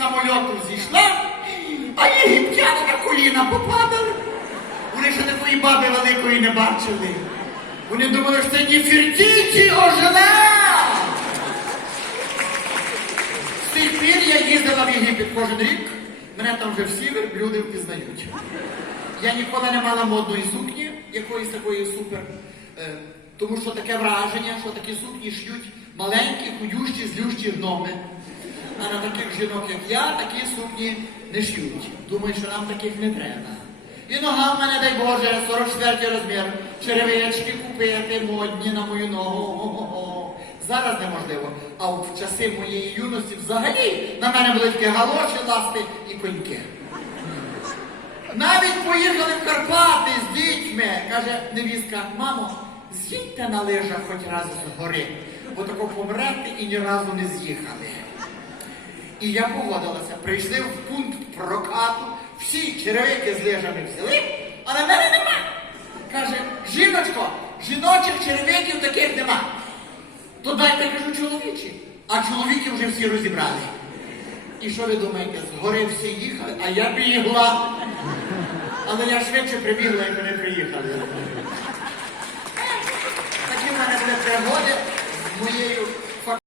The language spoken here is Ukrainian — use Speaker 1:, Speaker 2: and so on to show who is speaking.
Speaker 1: самольоту зійшла, а єгиптяни на коліна попадали. Вони ще такої баби великої не бачили. Вони думали, що це Нефертіті ожила. З тих пір я їздила в Єгипет кожен рік. Мене там вже всі верблюди впізнають. Я ніколи не мала модної сукні, якоїсь такої супер. Е, тому що таке враження, що такі сукні шьють маленькі, худющі, злющі гноми. А на таких жінок, як я, такі сукні не шьють. Думаю, що нам таких не треба. І нога в мене, дай Боже, 44 розмір. Черевички купити модні на мою ногу. О-о-о. Зараз неможливо. А в часи моєї юності взагалі на мене були тільки галоші, ласти і коньки. Навіть поїхали в Карпати з дітьми. Каже невістка, мамо, з'їдьте на лижах хоч раз з гори, бо тако помрете і ні разу не з'їхали. І я погодилася, прийшли в пункт прокату, всі черевики з лижами взяли, а на мене нема. Каже, жіночко, жіночих черевиків таких нема. То дайте, кажу, чоловічі. А чоловіки вже всі розібрали. І що ви думаєте, з гори всі їхали, а я бігла. Але я швидше прибігла, як вони приїхали. Такі в мене були пригоди з моєю